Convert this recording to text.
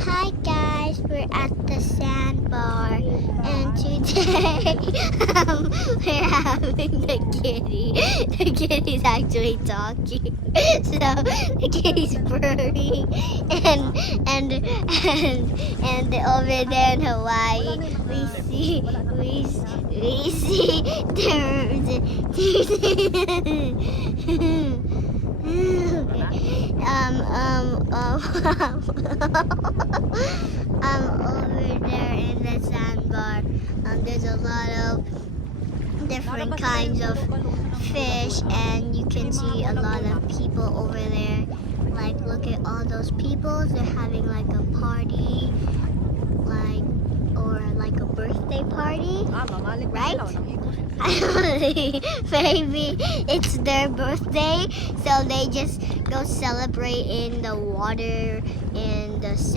Hi guys, we're at the Sandbar, and today we're having the kitty. The kitty's actually talking, so the kitty's purring, and over there in Hawaii, we see over there in the sandbar, there's a lot of different kinds of fish, and you can see a lot of people over there. Like, look at all those people. They're having like a party, or like a birthday party, right? Maybe it's their birthday, so they just go celebrate in the water, in the sand.